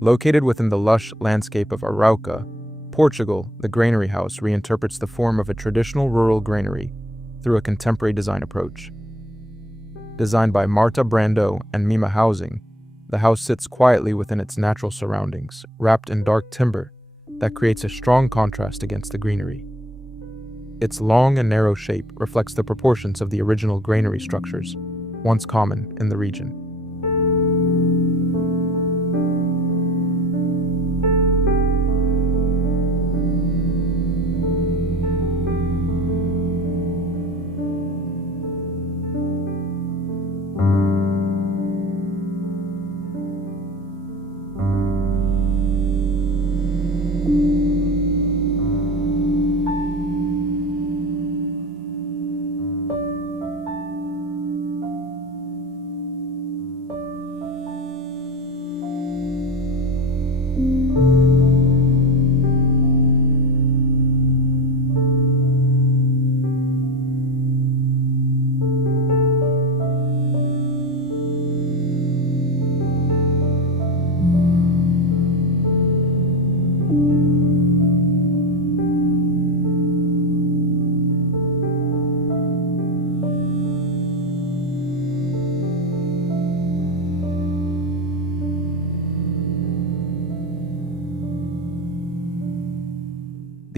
Located within the lush landscape of Arouca, Portugal, the Granary House reinterprets the form of a traditional rural granary through a contemporary design approach. Designed by Marta Brandão and Mimahousing, the house sits quietly within its natural surroundings, wrapped in dark timber that creates a strong contrast against the greenery. Its long and narrow shape reflects the proportions of the original granary structures, once common in the region.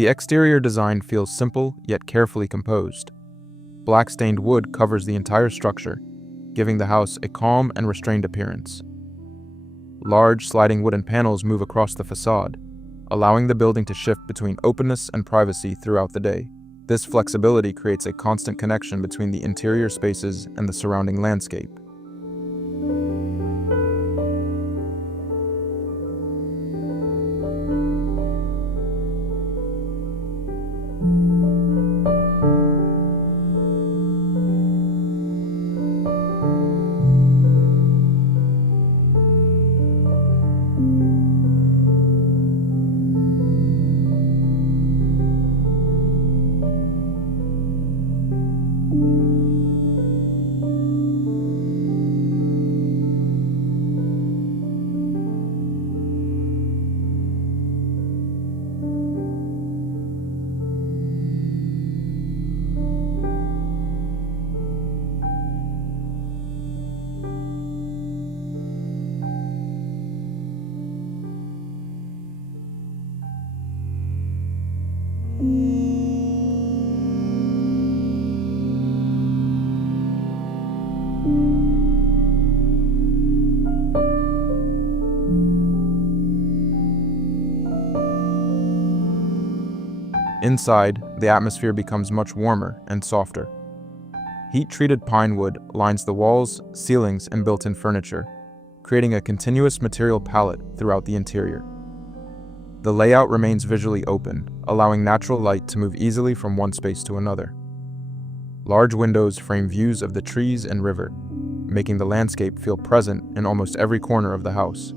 The exterior design feels simple yet carefully composed. Black stained wood covers the entire structure, giving the house a calm and restrained appearance. Large sliding wooden panels move across the facade, allowing the building to shift between openness and privacy throughout the day. This flexibility creates a constant connection between the interior spaces and the surrounding landscape. Inside, the atmosphere becomes much warmer and softer. Heat-treated pine wood lines the walls, ceilings, and built-in furniture, creating a continuous material palette throughout the interior. The layout remains visually open, allowing natural light to move easily from one space to another. Large windows frame views of the trees and river, making the landscape feel present in almost every corner of the house.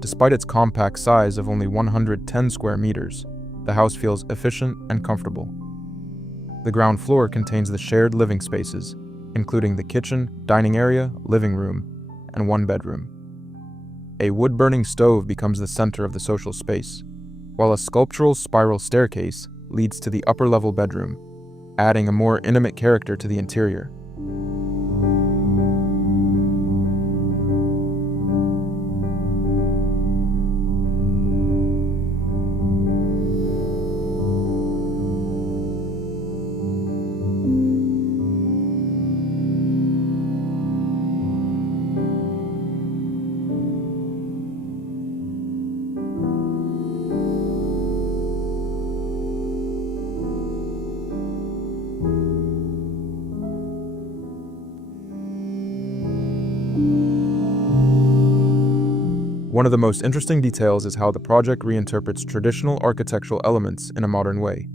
Despite its compact size of only 110 square meters, the house feels efficient and comfortable. The ground floor contains the shared living spaces, including the kitchen, dining area, living room, and one bedroom. A wood-burning stove becomes the center of the social space, while a sculptural spiral staircase leads to the upper-level bedroom, adding a more intimate character to the interior. One of the most interesting details is how the project reinterprets traditional architectural elements in a modern way.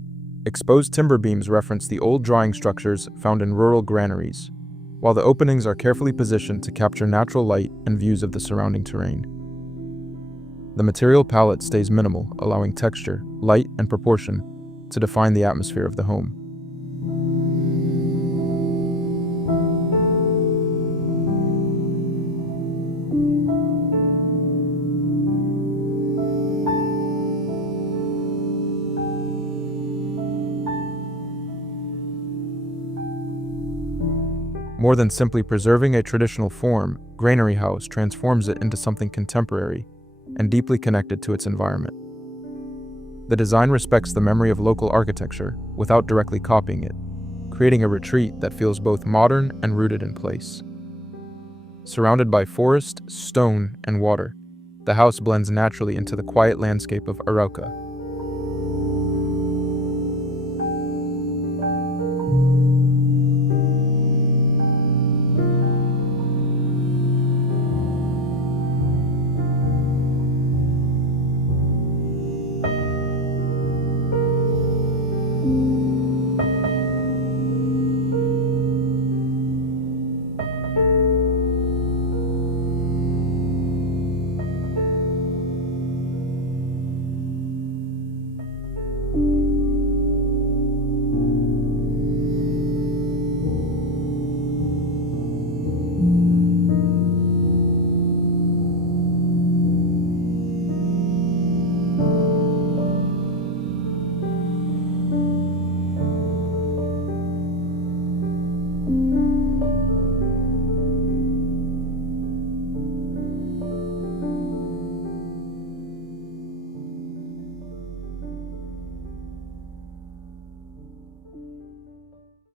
Exposed timber beams reference the old drying structures found in rural granaries, while the openings are carefully positioned to capture natural light and views of the surrounding terrain. The material palette stays minimal, allowing texture, light, and proportion to define the atmosphere of the home. More than simply preserving a traditional form, Granary House transforms it into something contemporary and deeply connected to its environment. The design respects the memory of local architecture without directly copying it, creating a retreat that feels both modern and rooted in place. Surrounded by forest, stone, and water, the house blends naturally into the quiet landscape of Arouca.